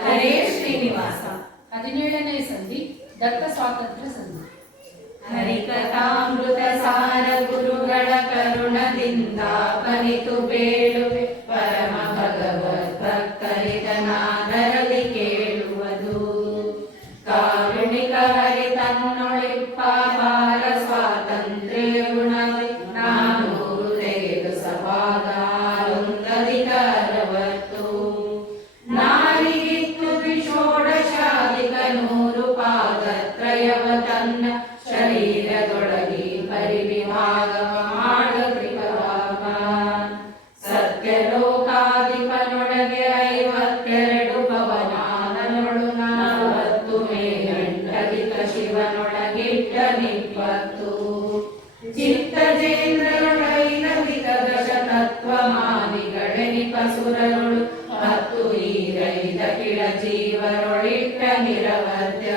ಹರೇ ಶ್ರೀನಿವಾಸ. 17ನೇ ಸಂಧಿ ದತ್ತ ಸ್ವಾತಂತ್ರ್ಯ ಸಂಧಿ. ಹರಿಕಥಾಮೃತ ಸಾರ ಗುರುಗಳ ಕರುಣದಿಂದ ಪನಿತು ಬೇಳುವೆ ಪರಮ ಭಗವದ್ ಭಕ್ತರಿದನಾದರಲಿ ಕೇಳುವುದು. ಕಾರುಣಿಕ ಹರಿ ತನ್ನೊಳಿಪ್ಪ ಪಾರ ಸ್ವಾತಂತ್ರ್ಯ ಗುಣವಿ ನಾನೂರು ತೆಗೆದು ಸಭಾಗಾರೊಂದಧಿಕ 60 ನಾರಿಗಿತ್ತು ಷೋಡಶಾಧಿಕ 100 ಪಾದತ್ರಯವ ತನ್ನ ಶರೀರದೊಳಗೆ ಪರಿವಿಭಾಗವ ಮಾಡತ್ರಿಕವಾಗ ಸತ್ಯಲೋಕಾಧಿಪನೊಳಗೆ 52 ಭವನಾದನೊಳು 40 ಮೇಗಂಟಧಿಕ ಶಿವನೊಳಗಿಟ್ಟ 20 ಚಿತ್ತಜೇಂದ್ರನೊಳೈನಧಿಕ ದಶತತ್ವ ಮಾನಿಗಳೆನಿಪ ಸುರರೊಳು 10 ಈರೈದ ಕಿಳ ಜೀವರೊಳಿಟ್ಟ ನಿರವಧ್ಯ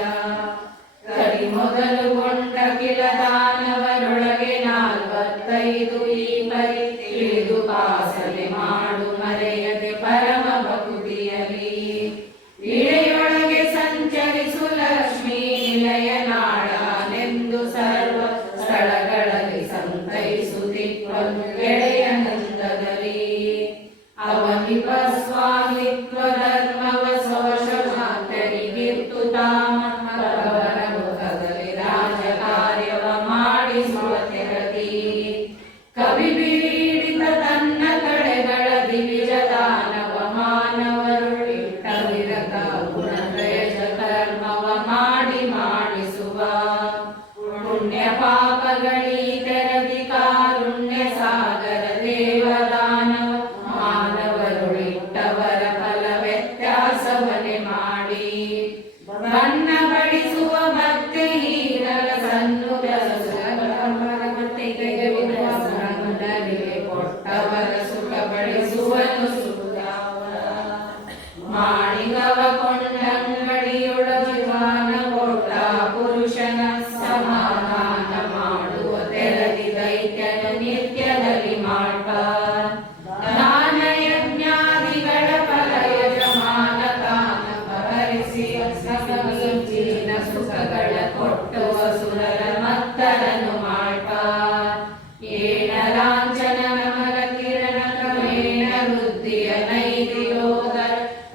ಕರಿ ಮೊದಲುಗೊಂಡ ಕಿಲ ದಾನವರೊಳಗೆ 45 ಈ ಪರಿ ತಿಳಿದು ಪಾಸನೆ ಮಾಡು ಮರೆಯದೆ ಪರಮ ಭಕ್ತಿಯಲಿ ಇಳೆಯೊಳಗೆ ಸಂಚರಿಸು ಲಕ್ಷ್ಮೀ ನಿಲಯ ನಾಡನೆಂದು ಸರ್ವ ಸ್ಥಳಗಳಲ್ಲಿ ಸಂತೈಸುತ್ತಿಪ್ಪನು ಗೆಳೆಯನಂದದಲ್ಲಿ ಅವನಿಪ ಸ್ವಾಮಿತ್ವ ಧರ್ಮವ ಸೋಷಮಾತರಿಗಿತ್ತು ತಾಮ ಭಗವನ ಮುಖದಲ್ಲಿ ರಾಜಕಾರ್ಯವ ಮಾಡಿಸುವ ತೆರದಿ ಕವಿ ಬಿಡೀಡಿತ ತನ್ನ ಕಡೆಗಳ ದಿವಿಜ ದಾನವ ಮಾನವರುಳಿಟ್ಟ ವಿರತ ಗುಣತ್ರಯಜ ಕರ್ಮವ ಮಾಡಿಸುವ ಪುಣ್ಯ ಪಾಪಗಳೀ ತೆರದಿ ಕಾರುಣ್ಯ ಸಾಗರ ದೇವದಾನವ ಮಾನವರುಳಿಟ್ಟವರ ಫಲ ವ್ಯತ್ಯಾಸವನೆ ಮಾಡಿ ಬಣ್ಣ ಬಡಿಸುವ ಭಕ್ತಿ ಹೀರಲ ಸನ್ನುತ ಕೊಟ್ಟವರ ಸುಖ ಬಡಿಸುವನು ಮಾಣಿಗವ ಕೊಂಡಂಗಡಿಯೊಳಗಾನ ಕೊಟ್ಟ ಪುರುಷನ ಸಮಾಧಾನ ಮಾಡುವ ತೆರದಿ ದೈತ್ಯನು ನಿತ್ಯದಲ್ಲಿ ಮಾಡ್ಪ ದಾನ ಯಜ್ಞಾದಿಗಳ ಫಲ ಯಜಮಾನ ತಾನ ಭರಿಸಿ ಸಕಲುಚಿನ ಸುಖಗಳ ಕೊಟ್ಟುವ ಸುರರ ಮತ್ತರನು ಮಾಡ್ಪ ಏನ ಲಾಂಛನ ನಮರ ಕಿರಣ ಕ್ರಮೇಣ ವೃದ್ಧಿಯ ನೈದಿಯೋಗ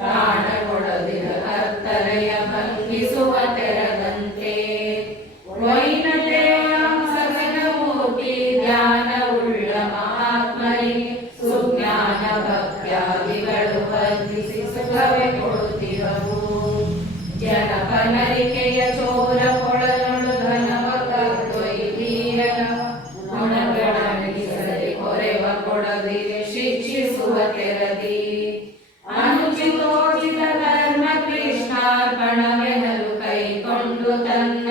ಪ್ರಾಣ ಕೊಡದಿರ ಕರ್ತರೆಯ ಭಂಗಿಸುವ ತೆರದಂತೆ ವೈನತೆಯ ಸಗನ ಮೂರ್ತಿ ಧ್ಯಾನ ಉಳ್ಳ ಮಹಾತ್ಮರಿಗೆ ಸುಜ್ಞಾನ ಭಕ್ತ್ಯಾದಿಗಳು ವರ್ಧಿಸಿ ಸುಖವೇ ಕೊಡುತ್ತಿರವು ಜನಪನರಿಕೆಯ ಚೋರ ಕೊಳಲೊಳು ಘನವ ಕರ್ತೊಯ್ದೀರನ ಗುಣಗಳನಿಸಲಿ ಕೊರೆವ ಕೊಡದಿರೆ ಶಿಕ್ಷಿಸುವ ತೆರದಿ ಅನುಚಿತೋಚಿತ ಧರ್ಮ ಕೃಷ್ಣಾರ್ಪಣವೆನಲು ಕೈಕೊಂಡು ತನ್ನ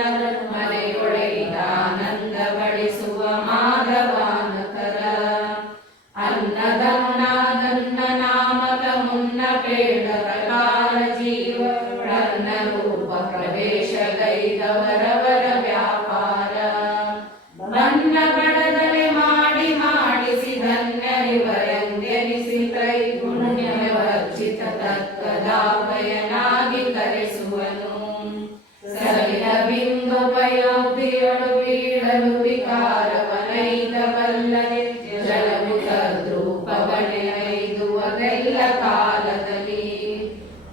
ಮನೆಯೊಳಗಿದಾನಂದ ಬಡಿಸುವ ಮಾಧವಾನಕರ ಅನ್ನದನ್ನಾದನ್ನ ನಾಮಕ ಮುನ್ನ ಪೇಡ ಪ್ರಕಾರ ಜೀವ ಪ್ರನ್ನ ರೂಪ ಪ್ರವೇಶ ಗೈದವರವರ ವ್ಯಾಪಾರ ಬನ್ನ ಬಡದಲೆ ಮಾಡಿಸಿ ಧನ್ಯರಿವರೆಂದೆನಿಸಿ ತ್ರೈಗುಣ್ಯವರ್ಜಿತ ತತ್ವದಾಭಯನಾಗಿ ಕರೆಸುವನು ಸಲಿಲ ಬಿಂದುಪಯೋಗಿಯೊಳು ಬೀಳಲು ವಿಕಾರವನೈದವಲ್ಲದೆ ಜಲಮುಖದ್ರೂಪವನೆ ಐದುವದೆಲ್ಲ ಕಾಲದಲ್ಲಿ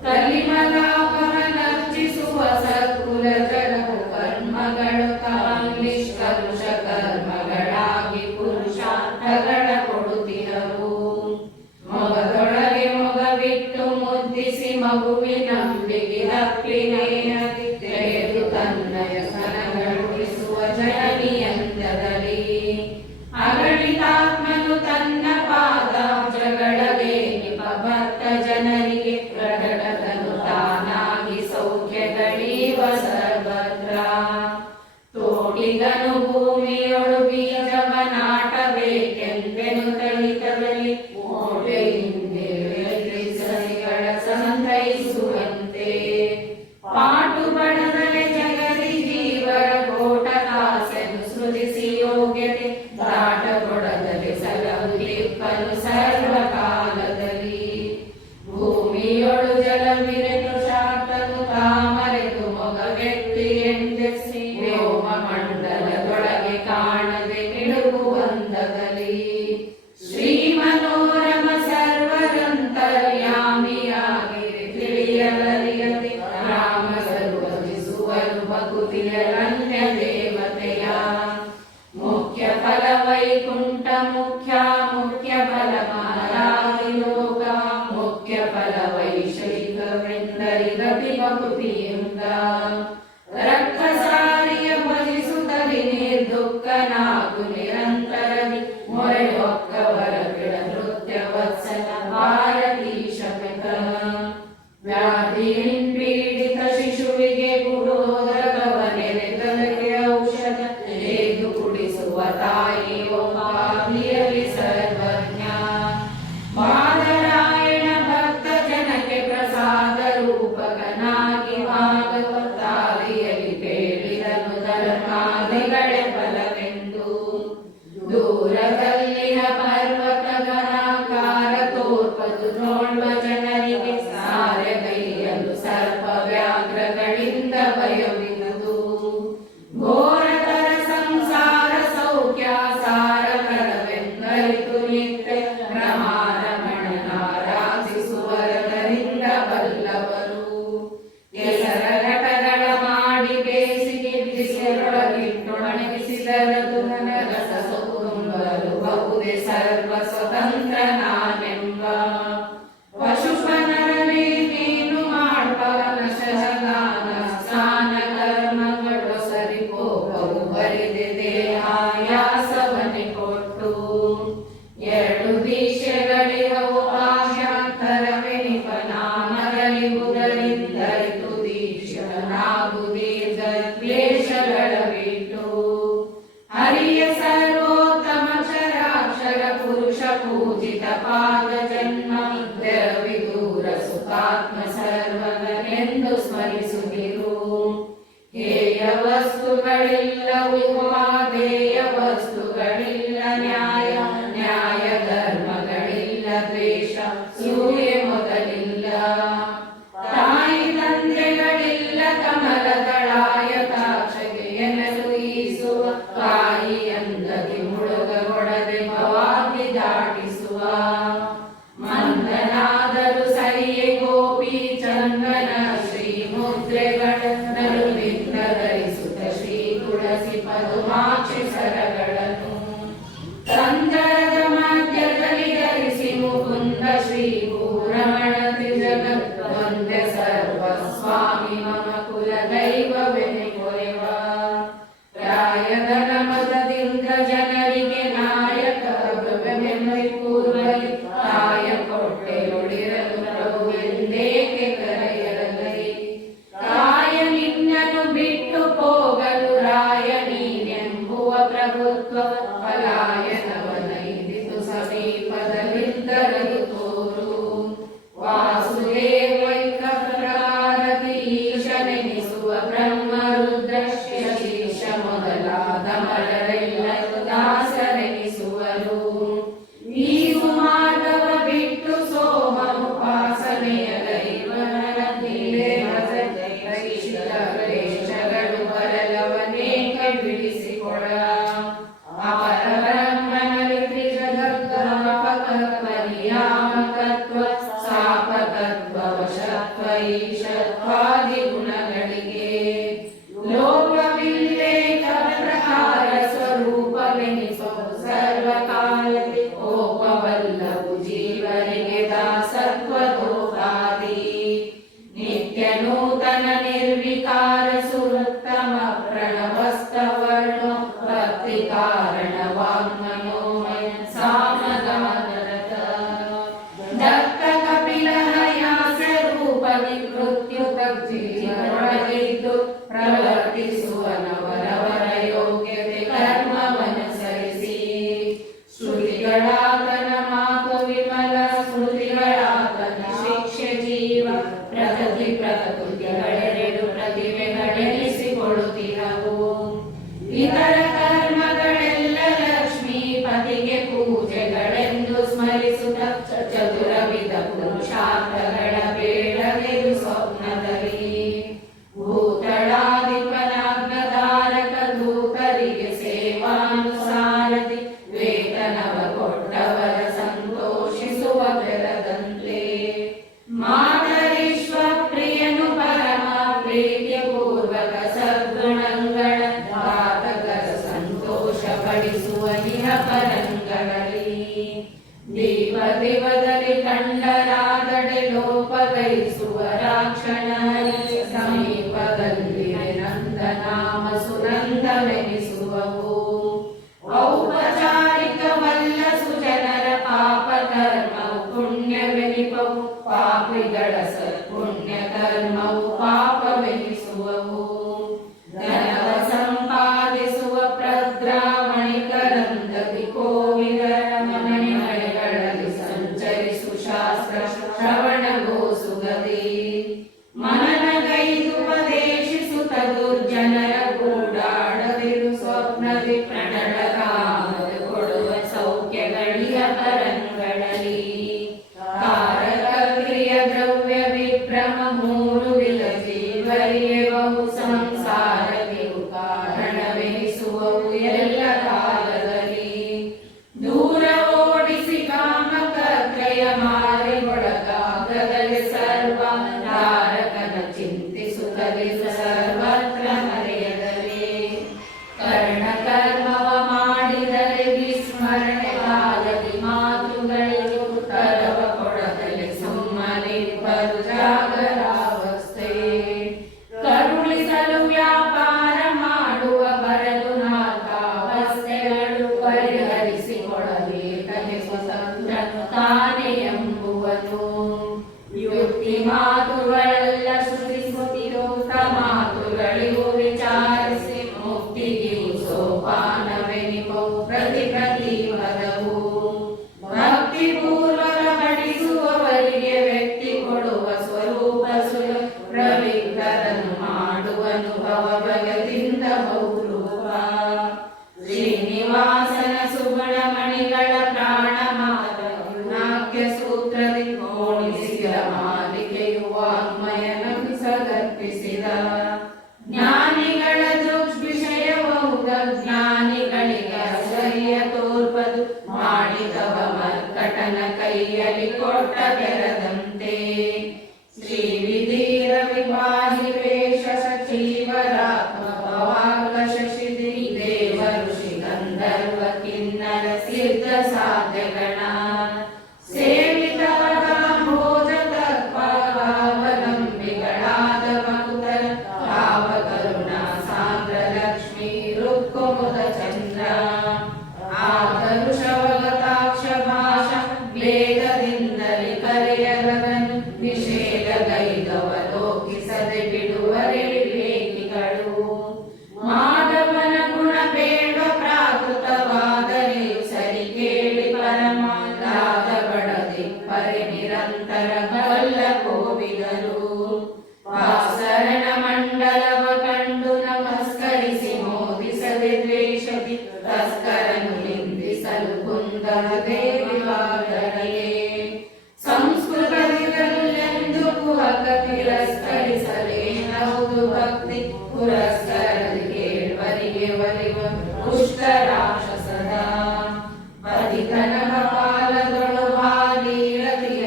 ಕಲಿಮಲಾಪನರ್ಚಿಸುವ ಸತ್ಕುಲ ಜಡವು ಕರ್ಮಗಳು ನಿಷ್ಕರುಷ ಕರ್ಮಗಳಾಗಿ ಪುರುಷಾರ್ಥಗಳ ಕೊಡುತ್ತಿರವು ಮೊಗದೊಳಗೆ ಮೊಗವಿಟ್ಟು ಮುದ್ದಿಸಿ ಮಗುವಿನಂಬಿಗೆ ಹಪ್ಪಿನೆಯದಿ ತೆರೆದು ತನ್ನಯ ಸ್ತನಗಳುಳಿಸುವ ಜನನಿಯಂದದಲ್ಲಿ ಅಗಳಿತ ಮಿಡುಗುವಂದದಲ್ಲಿ ಶ್ರೀ ಮನೋರಮ ಸರ್ವರಂತರ್ಯಾಮಿಯಾಗಿರಿ ತಿಳಿಯಲರಿಯದೆ ರಾಮ ಸರ್ವಜಿಸುವರು ಭಕುತಿಯರನ್ಯ ದೇವತೆಯ ಮುಖ್ಯ ಫಲ ವೈಕುಂಠ ಮುಖ್ಯ ಫಲ ಮಾರಾದಿ ಲೋಕ ಮುಖ್ಯ ಫಲ ವೈಶೈಕವೆಂದರಿಗತಿ ಭಕುತಿಯಿಂದ ರಕ್ತಸಾರಿಯ ಭಜಿಸುತ್ತಲಿ ನಿರ್ದುಃಖನಾಗು ನಿರಂತರದಿ ಮೊರೆಯೊಕ್ಕವರ ಬಿಡ ನೃತ್ಯ ವತ್ಸಲ ಭಾರತೀಶ ವ್ಯಾಧಿಯಿನ್ ಪೀಡಿತ ಶಿಶುವಿಗೆ ಗುರುದಗವ ನೆರೆದವರಿಗೆ ಔಷಧ ಹೇದು ಕುಡಿಸುವ ತಾಯಿ ಒಮ್ಮಾದಿಯಲ್ಲಿ ಸರ್ವಜ್ಞ ಬಾದರಾಯಣ ಭಕ್ತ ಜನಕ್ಕೆ ಪ್ರಸಾದ ರೂಪಕನಾಗಿ ಭಾಗವತಾದಿಯಲ್ಲಿ ಕೇಳಿದನು ಧರ್ಮಾದಿಗಳೇ ಫಲವೆಂದು ದೂರದಲ್ಲಿನ ಪರ್ವತಗಣಾಕಾರ ತೋರ್ಪದು ನೋಡುವ ಜನರಿಗೆ ಸಾರೆಗೈಯಲು ಸರ್ಪ ವ್ಯಾಘ್ರಗಳಿಂದ ಭಯವಿರುವುದು ಘೋರತರ ಸಂಸಾರ ಸೌಖ್ಯ ಸಾರಕರವೆಂದರಿತು ನಿತ್ಯ ರಮಾರಮಣನಾರಾಧಿಸುವರದರಿಂದ ಬಲ್ಲವರು ಕೆಸರ ಘಟಗಳ ಮಾಡಿ ಬೇಸಿಗೆ ಬಿಸಿಲೊಳಗಿಟ್ಟು ಒಣಗಿಸಿದರದು ನನಗಸ ಸೌಕುಂಬರು ಬಹುದೇ ಸರ್ವ ಸ್ವತಂತ್ರ ನಾನೆಂಬ ಪಶುಪನರನೇ ನೀನು ಮಾಡ್ಪವನ ಶಶಗಾನ ಸ್ನಾನ ಕರ್ಮಗಳು ಸರಿಪೋಗವು ಬರಿದೆ ದೇಹಾಯಾಸವನೆ ಕೊಟ್ಟು ಎರಡು ದೀಕ್ಷೆಗಳಿಗವು ಆಹ್ಯಾಂತರವೆನಿಪ ನಾಮರಲಿಗುವುದರಿಂದರಿತು ದೀಕ್ಷನಾಗು ದೀರ್ಘ ಕ್ಲೇಶಗಳ ಬಿಟ್ಟು ಹರಿಯ ಸರ್ವೋತ್ತಮ ಕ್ಷರಾಕ್ಷರ ಪುರುಷ ಪೂಜಿತ ಪಾದ ಜನ್ಮ ವಿದೂರ ಸುತಾತ್ಮ ಸರ್ವಗನೆಂದು ಸ್ಮರಿಸುತ್ತಿರು ಹೇಯ ವಸ್ತುಗಳಿಲ್ಲವು ಮಾದೇಯ ವಸ್ತುಗಳಿಲ್ಲ ನ್ಯಾಯ ಧರ್ಮಗಳಿಲ್ಲ ದ್ವೇಷ ಸೂರ್ಯ ಮೊದಲಿಲ್ಲ ತಾಯಿ ತಂದೆಗಳಿಲ್ಲ ಕಮಲದಳಾಯ ತಾಕ್ಷಗೆ ಎನ್ನಲು ಈಸುವ ಕಾಯಿ ಅಂದದಿ ಮುಳುಗಗೊಡದೆ ಭವಾಗ್ನಿ ದಾಟಿಸುವ ಮಂದನಾದರೂ ಸರಿಯೇ ಗೋಪಿ ಚಂದನ ಶ್ರೀ ಮುದ್ರೆಗಳನ್ನು ಬಿಂದ ಧರಿಸುತ್ತ ಶ್ರೀ ತುಳಸಿ ಪದುಮಾಕ್ಷಿ ಸರಗಳನ್ನು ಸಂದರದ ಮಧ್ಯದಲ್ಲಿ ಧರಿಸಿ ಮುಕುಂದ ಶ್ರೀ ಭೂರಮಣ ತ್ರಿಜಗದ್ವಂದ್ಯ ಸರ್ವ ಸ್ವಾಮಿ ಮಮ ಕುಲ ದೈವವೆನೆ ಕೊರೆವ ಪ್ರಾಯದ ಮತದಿಂದ ಜನರಿಗೆ ನಾಯಕ ಭಗವೆನ್ನಿ ಪೂರ್ವಲಿ ತಾಯ ಕೊಟ್ಟೆಯೊಳಿರಲು ಪ್ರಭುವೆಂದೇಕೆ ಕರೆಯಲಗೈ ತಾಯ ನಿನ್ನನ್ನು ಬಿಟ್ಟು ಹೋಗಲು ರಾಯ ನೀನೆಂಬುವ ಪ್ರಭುತ್ವ ಪಲಾಯನವನೈದಿತು ಸಮೀಪದಲ್ಲಿದ್ದರದು ತೋರು ವಾಸುದೇವೈಕ ಪ್ರಕಾರದಿ ಈಶನೆನಿಸುವ ಬ್ರಹ್ಮ ರುದ್ರ ಶಶೀಶ ಮೊದಲಾದ ಮರರೆಲ್ಲರೂ ದಾಸರೆನಿಸುವರು ನೀವು ಮಾರ್ಗವ ಬಿಟ್ಟು ಸೋಮ ಉಪಾಸನೆಯ ದೈವನ ಕ್ಲೇಶಗಳು ಬರಲವನೇಕ ಬಿಡಿಸಿಕೊಡ ಅಪರ ಬ್ರಹ್ಮನಲ್ಲಿ ತ್ರಿಜಗತ್ವನಿಯಾಮಕತ್ವ ಸಾಪತತ್ವ ವಶತ್ವ ಈಶತ್ವಾದಿ ಗುಣಗಳಿಗೆ ಲೋಕವಿಲ್ಲೇಕ ಪ್ರಕಾರ ಸ್ವರೂಪವೆನಿಸೋ ಸರ್ವಕಾಲಕ್ಕೆ ಕೋಪವಲ್ಲವು ಜೀವರಿಗೆ ದಾಸತ್ವದೋಪಾದಿ ನಿತ್ಯ ನೂತನ ನಿರ್ವಿಕಾರ ಸುರುತ್ತಮ ಪ್ರಣವಸ್ತವರ್ಣೋ ಭಕ್ತಿ ಕಾರಣ ವಾಂಗ್ಮನೋಮಯ ಸಾಮಗಾನರತ ದತ್ತ ಕಪಿಲ ಹಯಾಸ್ಯ ರೂಪದಿ ಮೃತ್ಯುತ ಜೀವನೊಳಗಿದ್ದು ಪ್ರವರ್ತಿಸುವ ನವರವರ ಯೋಗ್ಯತೆ ಕರ್ಮವನುಸರಿಸಿ ಶ್ರುತಿಗಳಾತನ ಮಾತು ವಿಮಲ ಸ್ಮೃತಿಗಳಾತನ ಶಿಕ್ಷೆ ಜೀವ ಪ್ರಕೃತಿಗಳೆರಡು ಪ್ರತಿಮೆಗಳೆನಿಸಿಕೊಳ್ಳುತ್ತಿರವು ಇತರ ಕರ್ಮಗಳೆಲ್ಲ ಲಕ್ಷ್ಮೀಪತಿಗೆ ಪೂಜೆಗಳೆಂದು ಸ್ಮರಿಸುತ್ತ ಚತುರವಿಧ ಪುರುಷಾರ್ಥಗಳ ಬೇಡವೆದು ಸ್ವಪ್ನದಲ್ಲಿ ಭೂತಳಾಧಿಪನಾಜ್ಞಧಾರಕ ದೂತರಿಗೆ ಸೇವಾನುಸಾರ ಪರಂಗಳಲ್ಲಿ ದೀಪದಲ್ಲಿ ಕಂಡರಾದಡೆ ಲೋಪಗೈಸುವ ರಾಕ್ಷಣ ಸಮೀಪದಲ್ಲಿ ನಂದನಾಮ ಸುನಂದವೆನಿಸುವವು ಔಪಚಾರಿಕವಲ್ಲ ಸುಜನರ ಪಾಪ ಕರ್ಮವು ಪುಣ್ಯವೆನಿಪವು ಪಾಪಿಗಳ ಸತ್ಪುಣ್ಯ ಕರ್ಮವು ಪಾಪವೆನಿಸುವವು ಧನವ ಸಂಪಾದಿಸುವ ಪ್ರದ್ರಾವಣಿಕರಂದದಿ ಕೋವಿದರ ಮನೆಗಳಲ್ಲಿ ಸಂಚರಿಸು ಶಾಸ್ತ್ರ ಶ್ರವಣಗೋ ಸುಗದಿ ಮನನಗೈದುಪದೇಶಿಸುತ್ತ ದುರ್ಜನರ ಕೂಡಾಡದಿರು ಸ್ವಪ್ನದಿ ಪ್ರಣಳ ಕಾಮದ ಕೊಡುವ ಸೌಖ್ಯಗಳಿಯ ಪರಂಗಳಲ್ಲಿ ಕಾರಕ ಕ್ರಿಯ ದ್ರವ್ಯ ವಿಭ್ರಮ ಮೂರು ವಿಧ ಜೀವರಿಗೆ ಬಹು ಸಂಸಾರವಿವು ಕಾರಣವೆನಿಸುವವು ಎಲ್ಲ ಕಾಲದಲ್ಲಿ ದೂರ ಓಡಿಸಿ ಕಾಮಕತ್ರಯ ಮಾರಿ ಒಳಗಾಗದಲ್ಲಿ ಸರ್ವ ತಾರಕನ ಚಿಂತಿಸುತ್ತಲೇ ಸರ್ವತ್ರ ಮರೆಯದಲೇ ಕರ್ಣ ಕರ್ಮವ ಮಾಡಿದರೆ ವಿಸ್ಮರಣೆ ಕಾಲದಿ ಮಾತುಗಳಿಗೆ ಉತ್ತರವ ಕೊಡದಲೆ ಸುಮ್ಮನಿಬ್ಬರು ಜಾಗರಾವಸ್ಥೆ ಕರುಣಿಸಲು ವ್ಯಾಪಾರ ಮಾಡುವ ಬರಲು ನಾಲ್ಕಾವಸ್ಥೆಗಳು ಪರಿಹರಿಸಿಕೊಡಬೇಕನೆ ಸ್ವತಂತ್ರನು ತಾನೇ ಎಂಬುವನು ಯುಕ್ತಿ ಮಾತುಗಳೆಲ್ಲ ಶ್ರುತಿ ಸ್ಮೃತಿರೋಕ್ತ ಮಾತುಗಳಿಗೂ ವಿಚಾರಿಸಿ ಮುಕ್ತಿಗಿವು ಸೋಪಾನವೆನಿಪವು ಪ್ರತಿ ಪದವು ಭಕ್ತಿ ಪೂರ್ವಕ ಪಡಿಸುವವರಿಗೆ ವ್ಯಕ್ತಿ ಕೊಡುವ ಸ್ವರೂಪ ಸುಲ ಪ್ರವಿಕ್ತರನ್ನು ಮಾಡುವ ಅನುಭವ ಭಯದಿಂದ ಬಹುರೂಪ ಶ್ರೀನಿವಾಸನ ಸುಗುಣಮಣಿಗಳ ಪ್ರಾಣ ನಾಟ್ಯ ಸೂತ್ರದಿ ಕೋಣಿಸಿದ ಮಾಲಿಕೆಯು ವಾಗ್ಮಯನಂಸದರ್ಪಿಸಿದ ಜ್ಞಾನಿಗಳ ದುರ್ವಿಷಯವೌದ ಜ್ಞಾನಿಗಳಿಗೆ ಅಸಹ್ಯ ತೋರ್ಪದು ಮಾಡಿದವ ಮರ್ಕಟನ ಕೈಯಲ್ಲಿ ಕೊಟ್ಟ ತೆರದಂತೆ ಶ್ರೀ ವಿಧೀರ ವಿಭಾಗಿ ವೇಷ ಸಚೀವರಾತ್ಮ ಭವಾಂಗ ಶಶಿ ದೇವ ಋಷಿ ಗಂಧರ್ವ ಕಿನ್ನರ ಸಿದ್ಧ ಸಾಧ್ಯಗಣ ಸೇವಿತವಗಾಂಭೋಜ ತತ್ವಾವಲಂಬಿಗಳಾದ ಭಕ್ತರ ಭಾವ ಕರುಣಾ ಸಾಂದ್ರ ಲಕ್ಷ್ಮೀ ರುಕ್ಕುಮುದ ಚಂದ್ರ ಆದರು ಶವಗತಾಕ್ಷ ಭಾಷ ಭೇದದಿಂದಲೇ ಕರೆಯಲದನು ನಿಷೇಧಗೈದವ ಲೋಕಿಸದೆ ಬಿಡುವರೆ ವಿವೇಕಿಗಳು ಮಾಧವನ ಗುಣ ಬೇಡ ಪ್ರಾಕೃತವಾದರೆಯು ಸರಿ ಕೇಳಿ ಪರಮಾಲಾದ ಬಡದಿ ಪರಿ ನಿರಂತರ ಬಲ್ಲ ಕೋವಿದರು ವಾಸರಣ ಮಂಡಲವ ಕಂಡು ನಮಸ್ಕರಿಸಿ ಮೋದಿಸದೆ ದ್ವೇಷದಿ ತಸ್ಕರನು ನಿಂದಿಸಲು ಕುಂದರ ದೇವಿವಾದರೇ ಸಂಸ್ಕೃತದಿರಲೆಂದು ಕುಹಕ ತಿರಸ್ಕರಿಸಲೇನವುದು ಭಕ್ತಿ ಪುರಸ್ಕರದಿ ಕೇಳ್ವರಿಗೆ ಒಲಿವ ಪುಷ್ಟ ರಾಕ್ಷಸದ ಪತಿತನ ಪಾಲದೊಳು ಭಾಗೀರಥಿಯ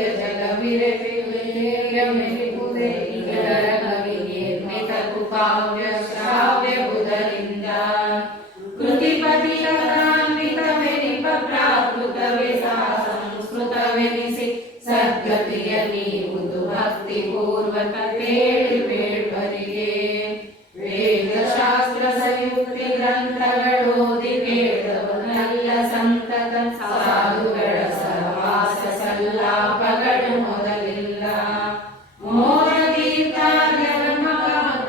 ಜಗವಿರಪಿರುವುದೇ ಇದರ ಕವಿಗೆ ಮಿತಕು ಕಾವ್ಯ ಶ್ರಾವ್ಯ ಬುಧರಿಂದ ಕೃತಿಪತಿಯನ್ವಿತವೆನಿಪ ಪ್ರಾಕೃತವೇ ಸಾ ಸಂಸ್ಕೃತವೆನಿಸಿ ಸದ್ಗತಿಯ ನೀವುದು ಭಕ್ತಿ ಪೂರ್ವಕ ಬೇಡಿ ಬೇಡ್ವರಿಗೆ ವೇದಶಾಸ್ತ್ರ ಸಂಯುಕ್ತಿ ಗ್ರಂಥಗಳೋದಿ ಕೇಳವನಲ್ಲ ಸಂತತ ಸಾಧುಗಳ ಸಹವಾಸ ಸಲ್ಲಾಪಗಳು ಮೊದಲಿಲ್ಲ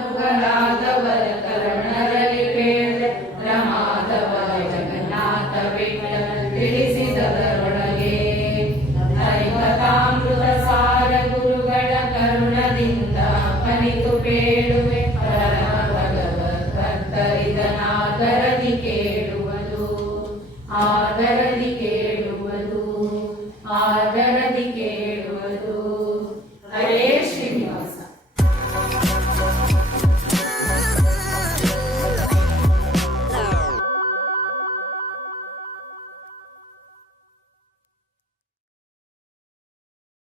ಮೋದೀರ್ಘಾದ್ಯರ್ಮಗಾದವರ ಕರ್ಣರಲ್ಲಿ ಕೇಳಿದ ರಮಾದವರ ಜಗನ್ನಾಥ ಬಿಟ್ಟ ತಿಳಿಸಿದವರೊಳಗೆ ಹರಿಕಥಾಮೃತ ಸಾರ ಗುರುಗಳ ಕರುಣದಿಂದ ಕಲಿತು ಬೇಡುವೆ ಪರಮ ಭಗವದ್ಭಕ್ತರಿದನಾದರದಿ ಕೇಳುವುದು ಆದರದಿ ಕೇಳುವುದು